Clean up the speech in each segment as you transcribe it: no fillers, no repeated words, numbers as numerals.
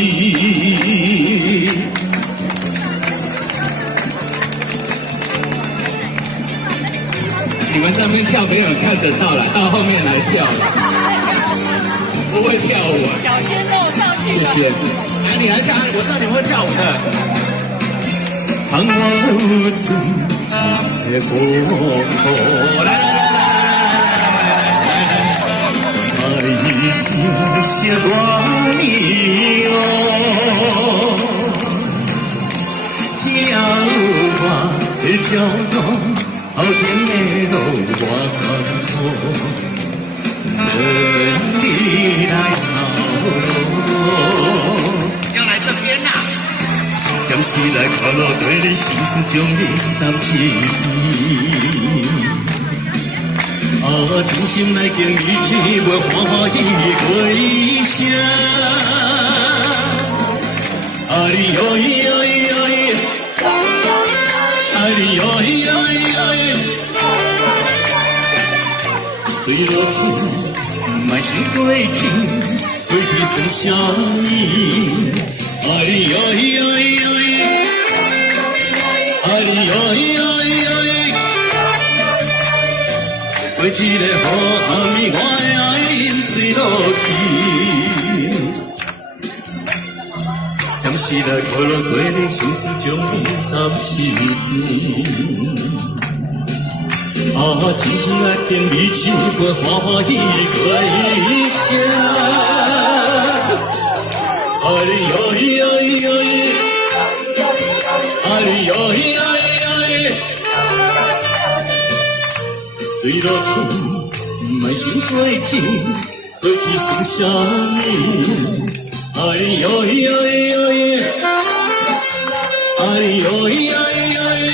去。你们这边跳没有人看得到了，到后面来跳了。不会跳舞啊？小鲜肉上去了。谢谢。来，你来跳，我知道你会跳舞的。窗我自己的风，来。爱已写断你哦，叫我好天的路我等你来找我。要来这边呐、暂时来看落过你心事，将你担起。真心来敬你，只袂欢喜过一声。你哟咿哟咿哟咿，你哟咿哟咿哟咿。醉落去，莫想过去，过去算啥呢？你哟咿哟咿哟咿，你哟咿哟咿哟咿。过一个好暗暝，我的爱饮醉落去。暂时来看落过你心事，将你担心。真心爱听你唱歌，欢喜过一声。你哟咿哟咿哟咿，你哟咿哟咿哟咿。醉落去，莫想过去，过去算啥呢？你哟咿哟咿哟咿，你哟咿哟咿哟咿。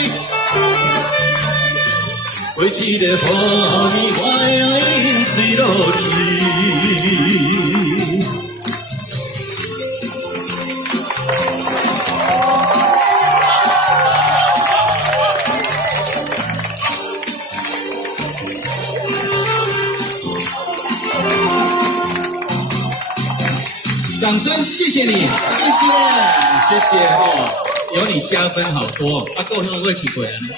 过一个好暗暝，我的爱饮醉落去。掌声，谢谢你，谢谢哦，有你加分好多。够那我会起鬼了呢。